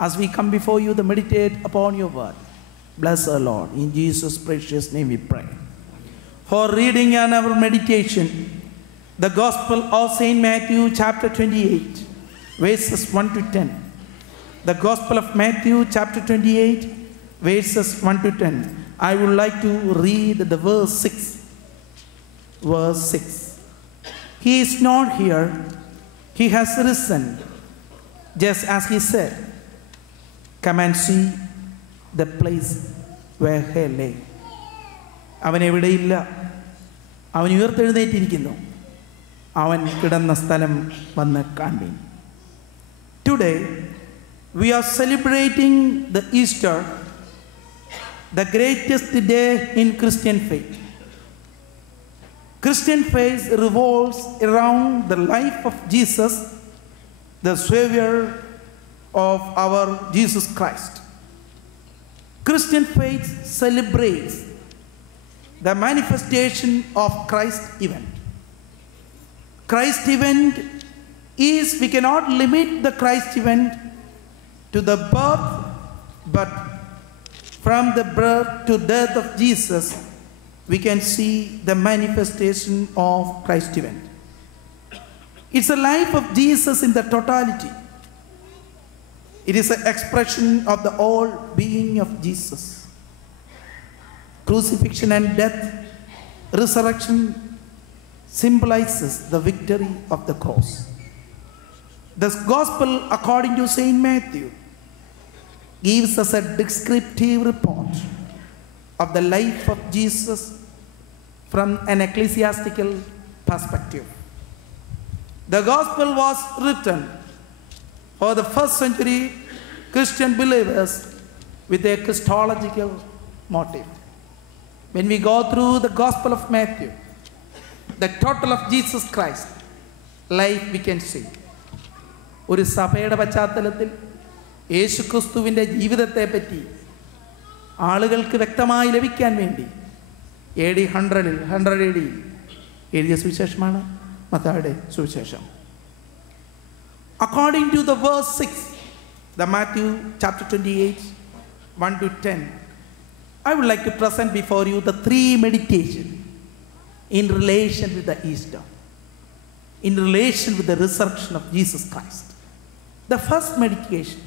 as we come before you to meditate upon your word. Bless our Lord. In Jesus' precious name we pray. For reading and our meditation, the Gospel of St. Matthew chapter 28, verses 1 to 10. The Gospel of Matthew chapter 28, verses 1 to 10. I would like to read the verse 6. Verse 6. He is not here. He has risen, just as he said. Come and see the place where he lay. അവൻ എവിടെയില്ല, അവൻ ഉയർത്തെഴുന്നേറ്റിരിക്കുന്നു, അവൻ കിടന്ന സ്ഥലം വന്ന് കാണുവിൻ. Today we are celebrating the Easter, the greatest day in Christian faith. Christian faith revolves around the life of Jesus, the Savior of our Jesus Christ. Christian faith celebrates the manifestation of Christ event. Christ event is, we cannot limit the Christ event to the birth, but from the birth to death of Jesus, we can see the manifestation of Christ event. It's the life of Jesus in the totality. It is an expression of the whole being of Jesus. Crucifixion and death, resurrection symbolizes the victory of the cross. The Gospel according to St. Matthew gives us a descriptive report of the life of Jesus from an ecclesiastical perspective. The Gospel was written for the first century Christian believers with a Christological motive. When we go through the Gospel of Matthew, the total of Jesus Christ life we can see. ഒരു സഭയുടെ പശ്ചാത്തലത്തിൽ യേശുക്രിസ്തുവിൻ്റെ ജീവിതത്തെ പറ്റി ആളുകൾക്ക് വ്യക്തമായി ലഭിക്കാൻ വേണ്ടി AD 100 AD എഴുതിയ സുവിശേഷമാണ് മത്തായിയുടെ സുവിശേഷം. According to the verse 6, the Matthew chapter 28, 1 to 10, I would like to present before you the three meditations in relation with the Easter, in relation with the resurrection of Jesus Christ. The first meditation,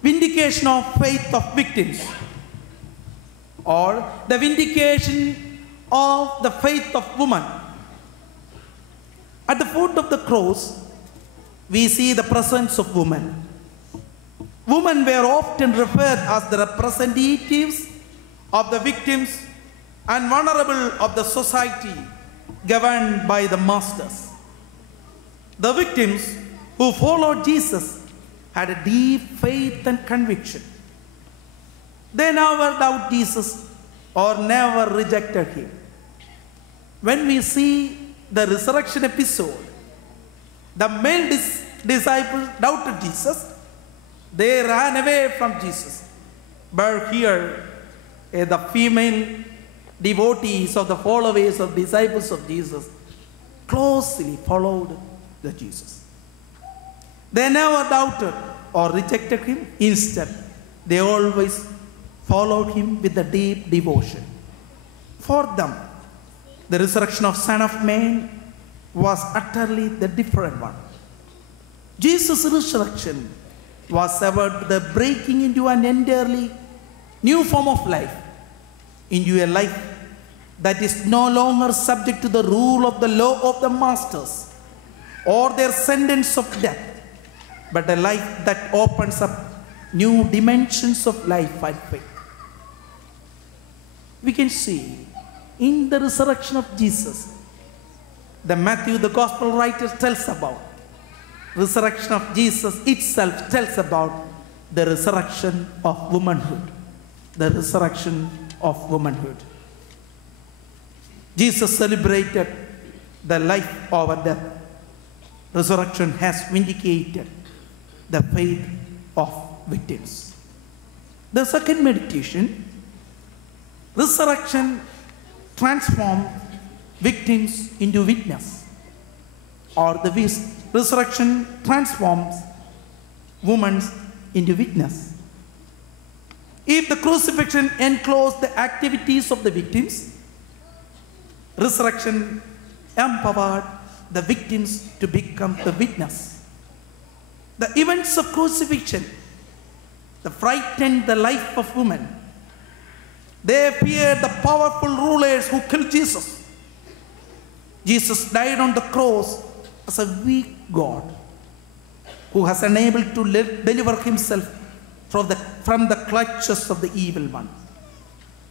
vindication of faith of victims, or the vindication of the faith of woman. At the foot of the cross, we see the presence of women. Women were often referred as the representatives of the victims and vulnerable of the society governed by the masters. The victims who followed Jesus had a deep faith and conviction. They never doubted Jesus or never rejected him. When we see the resurrection episode, the male disciples doubted Jesus. They ran away from Jesus. But here, the female devotees of the followers of disciples of Jesus closely followed the Jesus. They never doubted or rejected him. Instead, they always followed him with a deep devotion. For them, the resurrection of Son of Man was utterly the different one. Jesus' resurrection was about the breaking into an entirely new form of life, into a life that is no longer subject to the rule of the law of the masters or their sentence of death, but a life that opens up new dimensions of life and faith. We can see in the resurrection of Jesus, the Matthew, the gospel writer, tells about resurrection of Jesus itself tells about the resurrection of womanhood. The resurrection of womanhood. Jesus celebrated the life over death. Resurrection has vindicated the faith of victims. The second meditation, resurrection transformed victims into witness, or the resurrection transforms women into witness. If the crucifixion enclosed the activities of the victims, resurrection empowered the victims to become the witness. The events of crucifixion, they frightened the life of women. They feared the powerful rulers who killed Jesus. Jesus died on the cross as a weak God who has unable to deliver himself from the clutches of the evil one.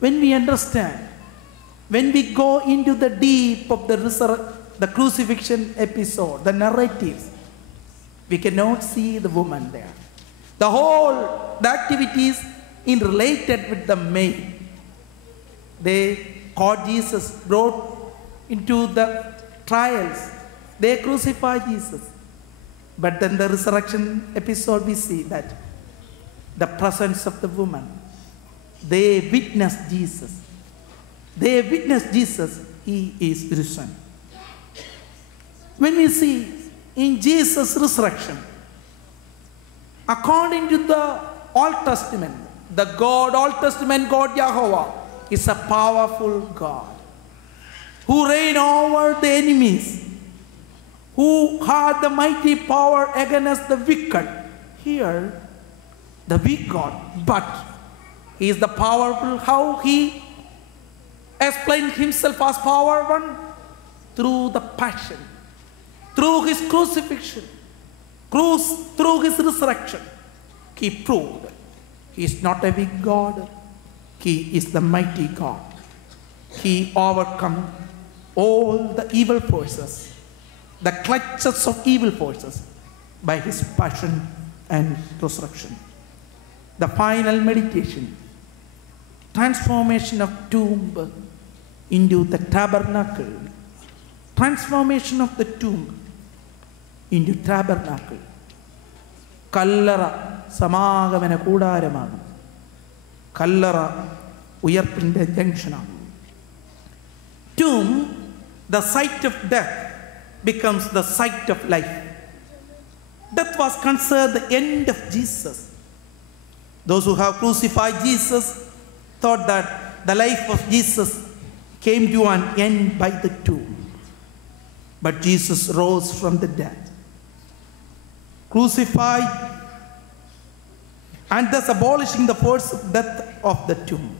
When we understand, when we go into the deep of the crucifixion episode, the narratives, we cannot see the woman there. The activities in related with the maid. They caught Jesus, brought into the trials. They crucified Jesus. But then the resurrection episode, we see that the presence of the woman. They witnessed Jesus. They witnessed Jesus. He is risen. When we see in Jesus' resurrection, according to the Old Testament, the Old Testament God Yahweh is a powerful God who reigned over the enemies, who had the mighty power against the wicked. Here, the weak God, but he is the powerful. How he explained himself as power one? Through the passion, through his crucifixion, through his resurrection. He proved he is not a weak God. He is the mighty God. He overcome all the evil forces, the clutches of evil forces, by his passion and resurrection. The final meditation, transformation of tomb into the tabernacle, transformation of the tomb into tabernacle. Kallara samagamana koodaramanu. Kallara uyarpinte junctionam. Tomb, the site of death, becomes the site of life. Death was considered the end of Jesus. Those who have crucified Jesus thought that the life of Jesus came to an end by the tomb. But Jesus rose from the dead, crucified, and thus abolishing the force of death of the tomb.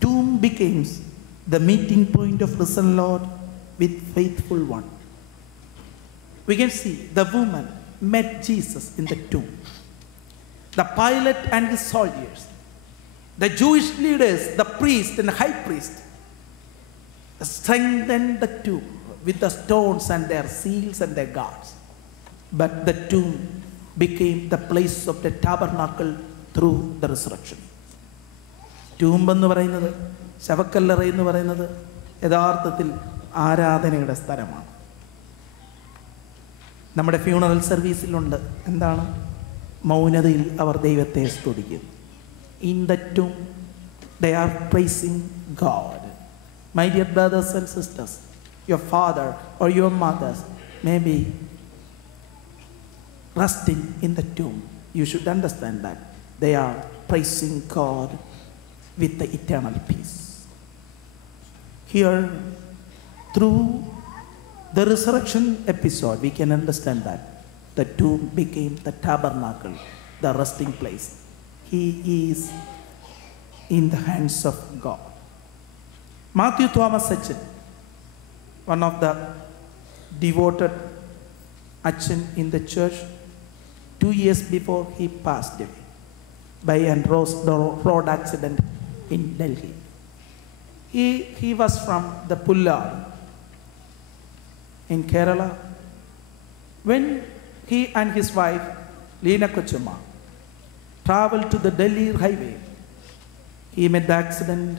Tomb becomes the meeting point of risen Lord with faithful one. We can see the woman met Jesus in the tomb. The Pilate and his soldiers, the Jewish leaders, the priest and the high priest, strengthened the tomb with the stones and their seals and their guards. But the tomb became the place of the tabernacle through the resurrection. Tomb എന്ന് പറയുന്നത്, ശവക്കല്ലറ എന്ന് പറയുന്നത് യഥാർത്ഥത്തിൽ ആരാധനയുടെ സ്ഥലമാണ്. നമ്മുടെ funeral സർവീസിലുണ്ട് എന്താണ്? മൗനതയിൽ അവർ ദൈവത്തെ സ്തുതിക്കുന്നു. In the tomb they are praising God. My dear brothers and sisters, your father or your mothers may be resting in the tomb. You should understand that they are praising God with the eternal peace. Here, through the resurrection episode, we can understand that the tomb became the tabernacle, the resting place. He is in the hands of God. Matthew Thomas Sachin, one of the devoted Achin in the church, 2 years before he passed away by a road accident in Delhi. He was from the Pullar in Kerala. When he and his wife, Leena Kochuma, traveled to the Delhi highway, he met the accident.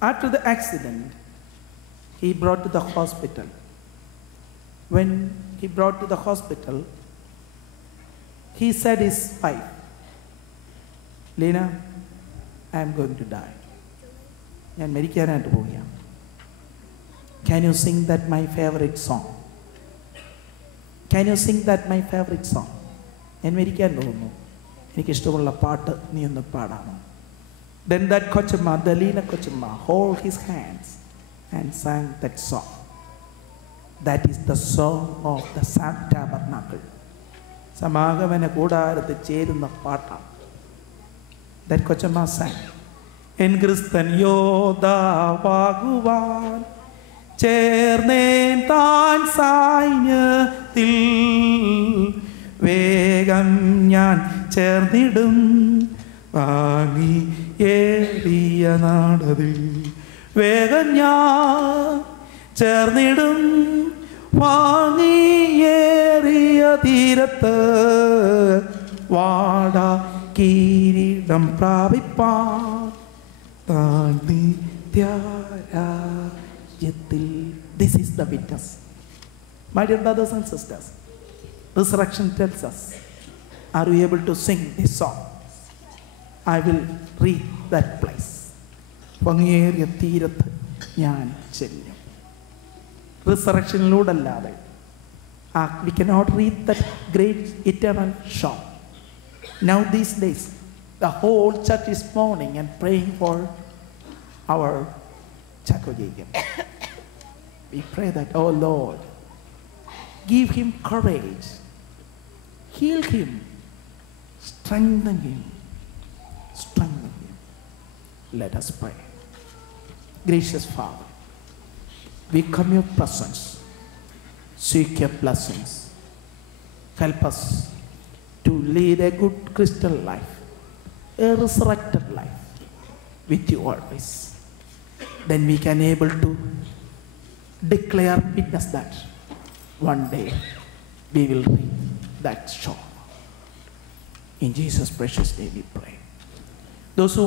After the accident, he brought to the hospital. When he brought to the hospital, he said his wife, Leena, I am going to die. ഞാൻ മരിക്കാനായിട്ട് പോവുകയാണ്. Can you sing that my favorite song? Can you sing that my favorite song? ഞാൻ മരിക്കാൻ പോകുന്നു, എനിക്കിഷ്ടമുള്ള പാട്ട് നീ ഒന്ന് പാടാമോ? Then that Kochumma, Dalina Kochumma, hold his hands and sang that song. That is the song of the Tabernacle. സമാഗമന കൂടാരത്തിൽ ചേരുന്ന പാട്ടാണ്. That Kochumma sang. എൻ ക്രിസ്തൻ യോദ്ധാവാകുവാൻ ചേർന്നേൻ താൻ സൈന്യത്തിൽ, വേഗം ഞാൻ ചേർന്നിടും വാങ്ങി ഏറിയ നാടതിൽ. വേഗം ഞാൻ ചേർന്നിടും വാങ്ങിയേറിയ തീരത്ത്, വാടാ കിരീടം പ്രാപിപ്പാൻ താൻ നിത്യരാജ്യത്തിൽ. This is the witness. My dear brothers and sisters, resurrection tells us, are we able to sing this song? I will read that place. ഭംഗിയേറിയ തീരത്ത് ഞാൻ ചെല്ലും. റിസറക്ഷനിലൂടല്ലാതെ we cannot read that great eternal shore. Now these days the whole church is mourning and praying for our Chako Jacob. We pray that, oh Lord, give him courage, heal him, strengthen him. Let us pray. Gracious Father, we come your presence, seek your blessings. Help us to lead a good Christian life, a resurrected life with you always. Then we can able to declare, witness that one day we will reach that shore. In Jesus' precious name we pray. Those who